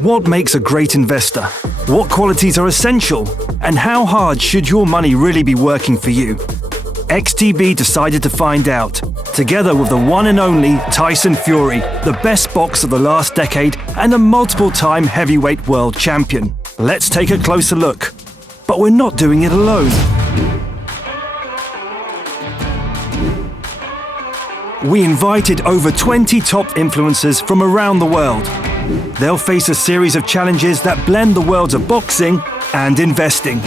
What makes a great investor? What qualities are essential? And how hard should your money really be working for you? XTB decided to find out, together with the one and only Tyson Fury, the best boxer of the last decade and a multiple-time heavyweight world champion. Let's take a closer look. But we're not doing it alone. We invited over 20 top influencers from around the world. They'll face a series of challenges that blend the worlds of boxing and investing.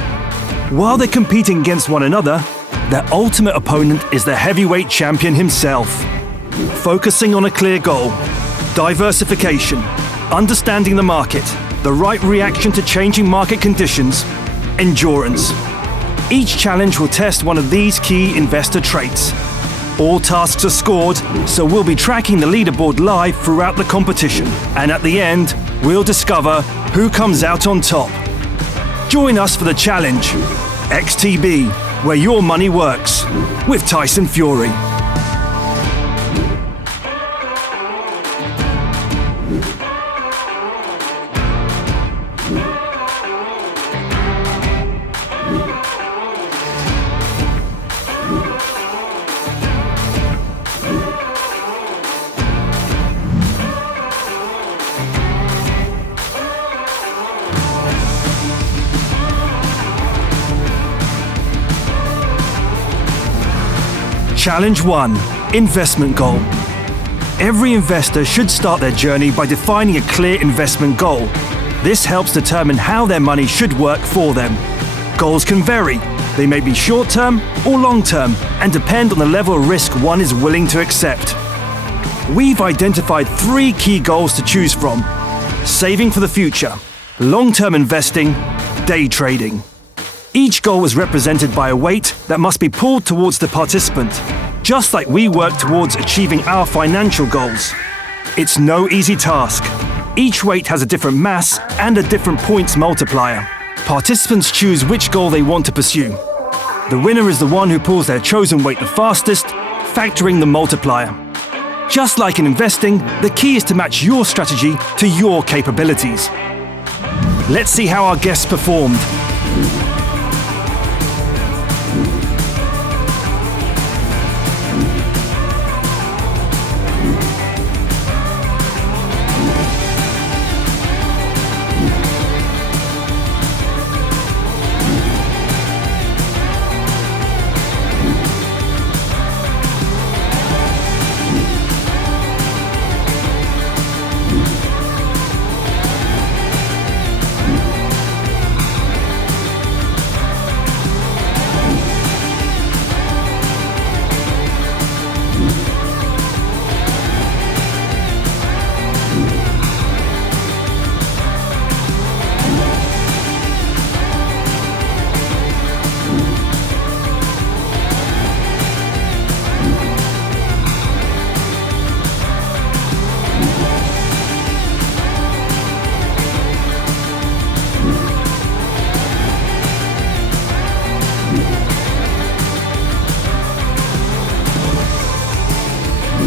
While they're competing against one another, their ultimate opponent is the heavyweight champion himself. Focusing on a clear goal: diversification, understanding the market, the right reaction to changing market conditions, endurance. Each challenge will test one of these key investor traits. All tasks are scored, so we'll be tracking the leaderboard live throughout the competition. And at the end, we'll discover who comes out on top. Join us for the challenge, XTB, where your money works, with Tyson Fury. Challenge 1. Investment goal. Every investor should start their journey by defining a clear investment goal. This helps determine how their money should work for them. Goals can vary. They may be short-term or long-term and depend on the level of risk one is willing to accept. We've identified 3 key goals to choose from: saving for the future, long-term investing, day trading. Each goal is represented by a weight that must be pulled towards the participant, just like we work towards achieving our financial goals. It's no easy task. Each weight has a different mass and a different points multiplier. Participants choose which goal they want to pursue. The winner is the one who pulls their chosen weight the fastest, factoring the multiplier. Just like in investing, the key is to match your strategy to your capabilities. Let's see how our guests performed.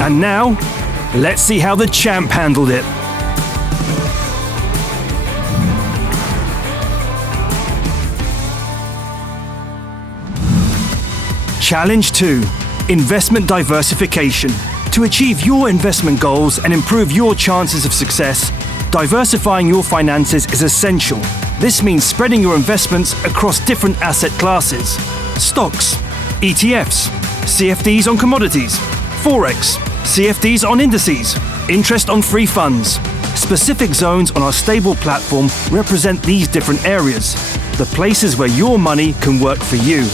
And now, let's see how the champ handled it. Challenge 2. Investment diversification. To achieve your investment goals and improve your chances of success, diversifying your finances is essential. This means spreading your investments across different asset classes: stocks, ETFs, CFDs on commodities, Forex, CFDs on indices, interest on free funds. Specific zones on our stable platform represent these different areas, the places where your money can work for you.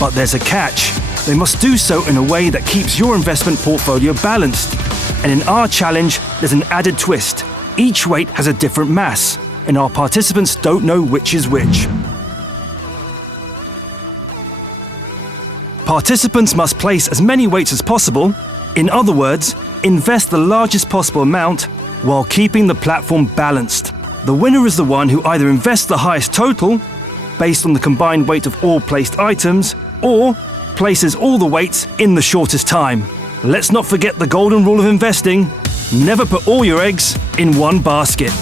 But there's a catch. They must do so in a way that keeps your investment portfolio balanced. And in our challenge, there's an added twist. Each weight has a different mass, and our participants don't know which is which. Participants must place as many weights as possible. In other words, invest the largest possible amount while keeping the platform balanced. The winner is the one who either invests the highest total, based on the combined weight of all placed items, or places all the weights in the shortest time. Let's not forget the golden rule of investing: never put all your eggs in one basket.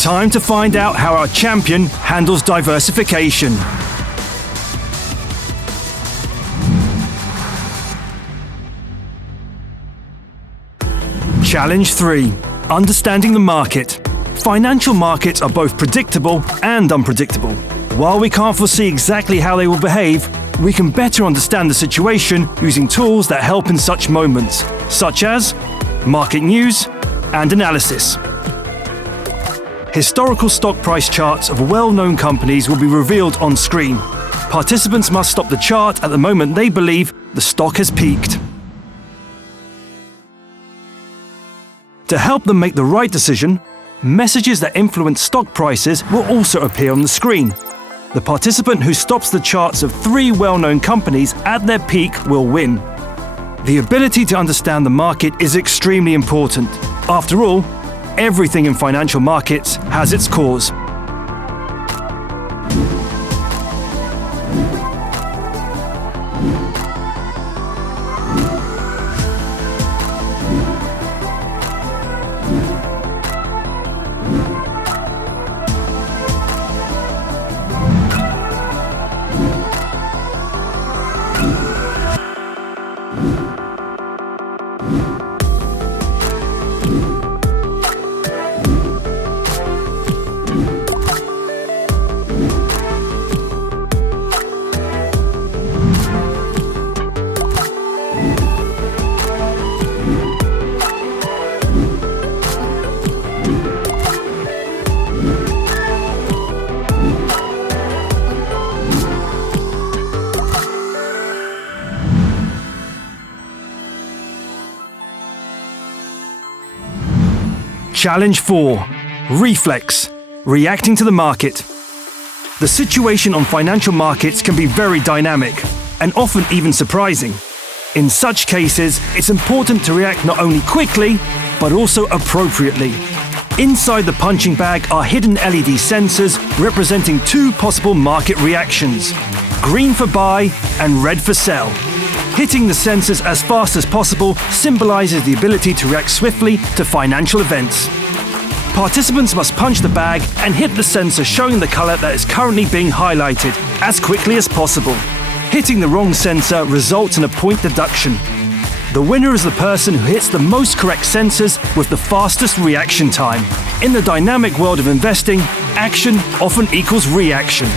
Time to find out how our champion handles diversification. Challenge 3. Understanding the market. Financial markets are both predictable and unpredictable. While we can't foresee exactly how they will behave, we can better understand the situation using tools that help in such moments, such as market news and analysis. Historical stock price charts of well-known companies will be revealed on screen. Participants must stop the chart at the moment they believe the stock has peaked. To help them make the right decision, messages that influence stock prices will also appear on the screen. The participant who stops the charts of 3 well-known companies at their peak will win. The ability to understand the market is extremely important. After all, everything in financial markets has its cause. Challenge 4. Reflex. Reacting to the market. The situation on financial markets can be very dynamic and often even surprising. In such cases, it's important to react not only quickly, but also appropriately. Inside the punching bag are hidden LED sensors representing 2 possible market reactions: green for buy and red for sell. Hitting the sensors as fast as possible symbolizes the ability to react swiftly to financial events. Participants must punch the bag and hit the sensor showing the color that is currently being highlighted as quickly as possible. Hitting the wrong sensor results in a point deduction. The winner is the person who hits the most correct sensors with the fastest reaction time. In the dynamic world of investing, action often equals reaction.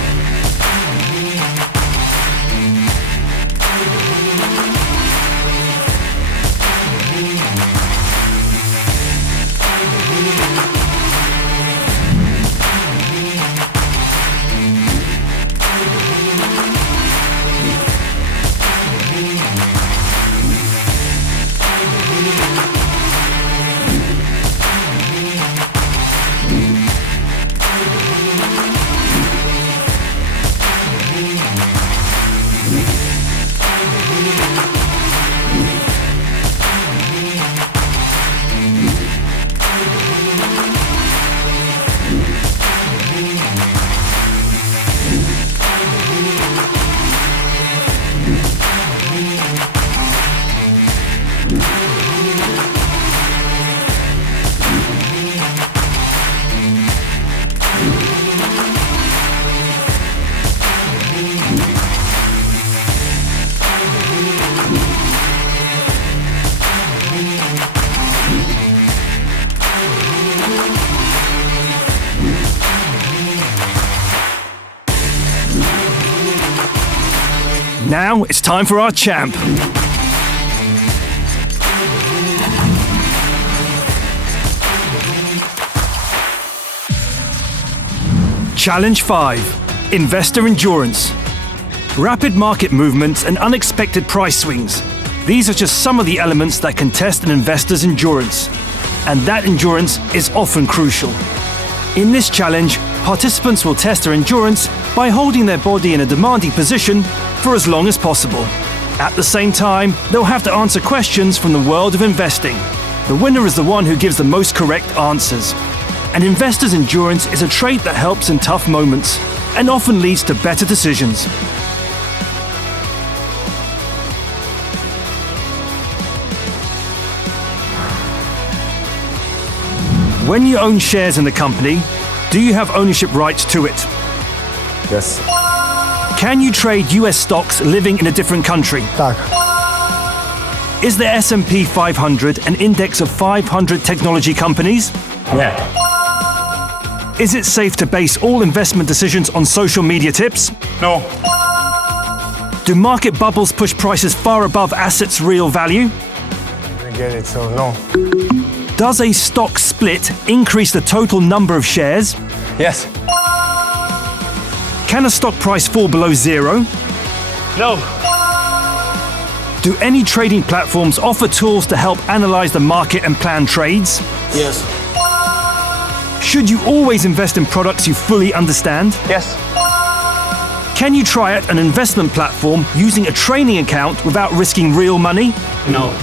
Now it's time for our champ. Challenge 5. Investor endurance. Rapid market movements and unexpected price swings. These are just some of the elements that can test an investor's endurance. And that endurance is often crucial. In this challenge, participants will test their endurance by holding their body in a demanding position for as long as possible. At the same time, they'll have to answer questions from the world of investing. The winner is the one who gives the most correct answers. An investor's endurance is a trait that helps in tough moments and often leads to better decisions. When you own shares in the company, do you have ownership rights to it? Yes. Can you trade US stocks living in a different country? Tak. Is the S&P 500 an index of 500 technology companies? Nie. Is it safe to base all investment decisions on social media tips? No. Do market bubbles push prices far above assets' real value? I get it, so no. Does a stock split increase the total number of shares? Yes. Can a stock price fall below zero? No. Do any trading platforms offer tools to help analyze the market and plan trades? Yes. Should you always invest in products you fully understand? Yes. Can you try out an investment platform using a training account without risking real money? No.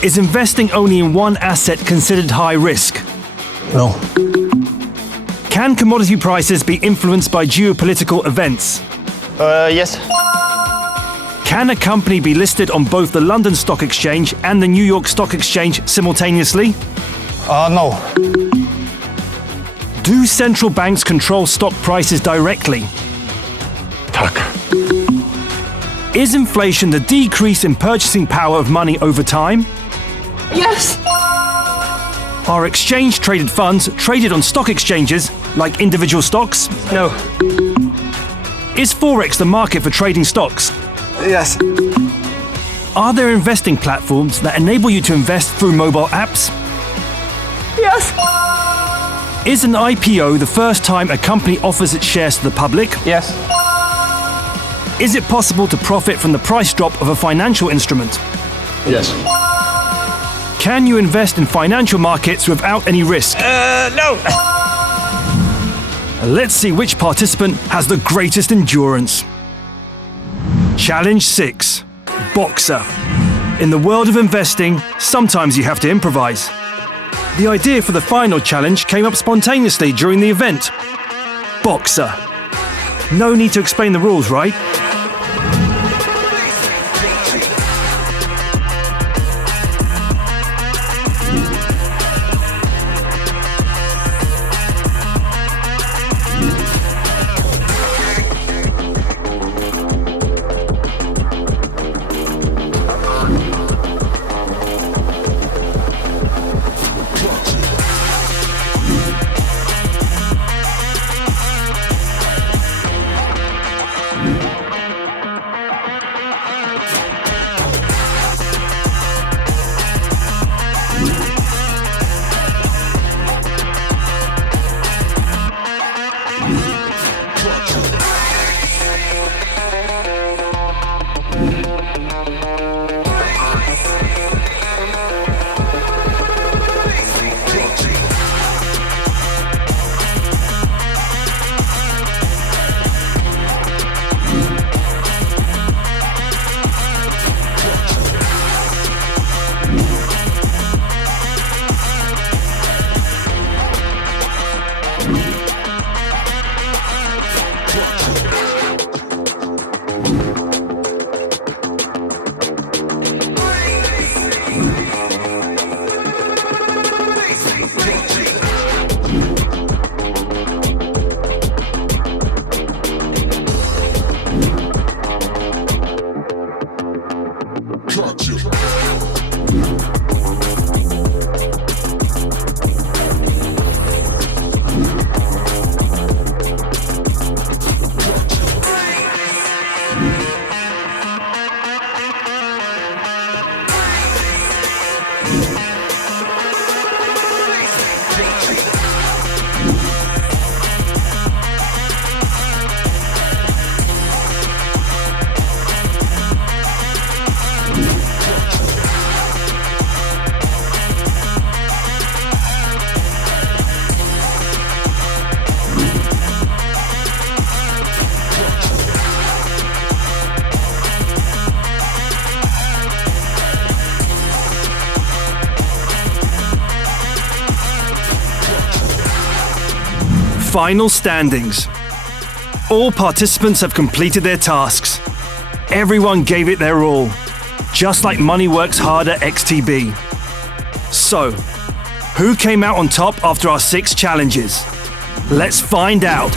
Is investing only in one asset considered high risk? No. Can commodity prices be influenced by geopolitical events? Yes. Can a company be listed on both the London Stock Exchange and the New York Stock Exchange simultaneously? No. Do central banks control stock prices directly? Tak. Is inflation the decrease in purchasing power of money over time? Yes. Are exchange-traded funds traded on stock exchanges like individual stocks? No. Is Forex the market for trading stocks? Yes. Are there investing platforms that enable you to invest through mobile apps? Yes. Is an IPO the first time a company offers its shares to the public? Yes. Is it possible to profit from the price drop of a financial instrument? Yes. Can you invest in financial markets without any risk? No. Let's see which participant has the greatest endurance. Challenge 6. Boxer. In the world of investing, sometimes you have to improvise. The idea for the final challenge came up spontaneously during the event. Boxer. No need to explain the rules, right? Final standings. All participants have completed their tasks. Everyone gave it their all, just like Money Works Harder XTB. So, who came out on top after our 6 challenges? Let's find out.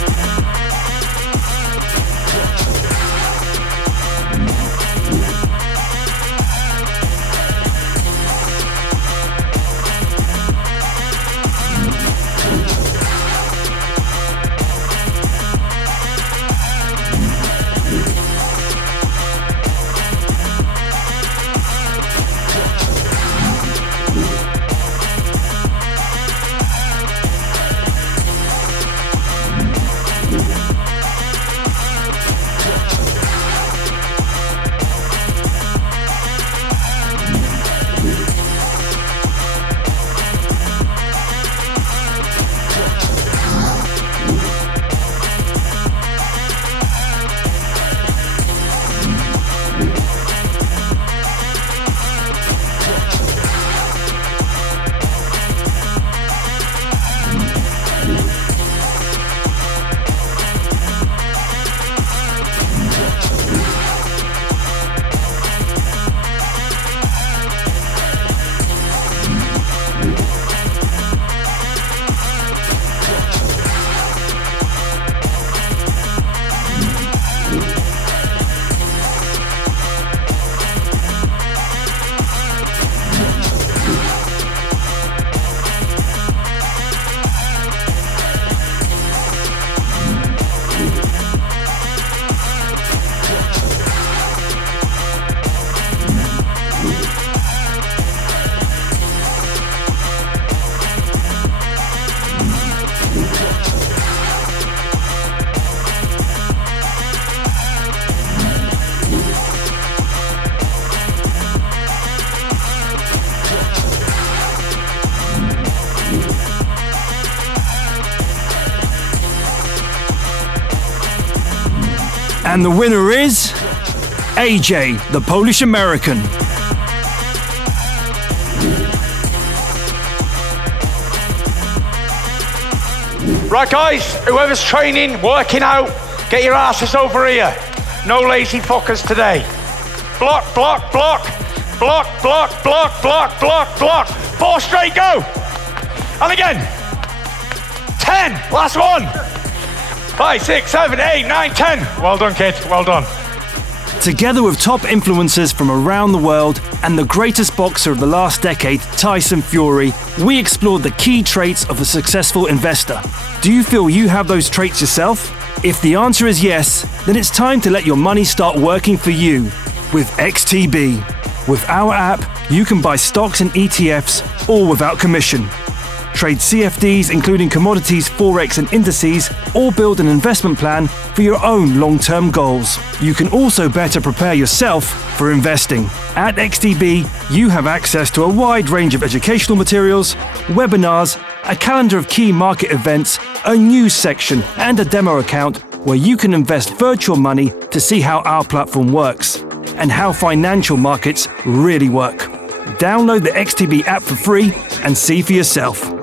And the winner is AJ, the Polish American. Right guys, whoever's training, working out, get your asses over here. No lazy fuckers today. Block, block, block, block, block, block, block, block, block. 4 straight, go. And again. 10, last one. 5, 6, 7, 8, 9, 10. Well done, kid, well done. Together with top influencers from around the world and the greatest boxer of the last decade, Tyson Fury, we explored the key traits of a successful investor. Do you feel you have those traits yourself? If the answer is yes, then it's time to let your money start working for you with XTB. With our app, you can buy stocks and ETFs all without commission. Trade CFDs, including commodities, forex and indices, or build an investment plan for your own long-term goals. You can also better prepare yourself for investing. At XTB, you have access to a wide range of educational materials, webinars, a calendar of key market events, a news section, and a demo account where you can invest virtual money to see how our platform works and how financial markets really work. Download the XTB app for free and see for yourself.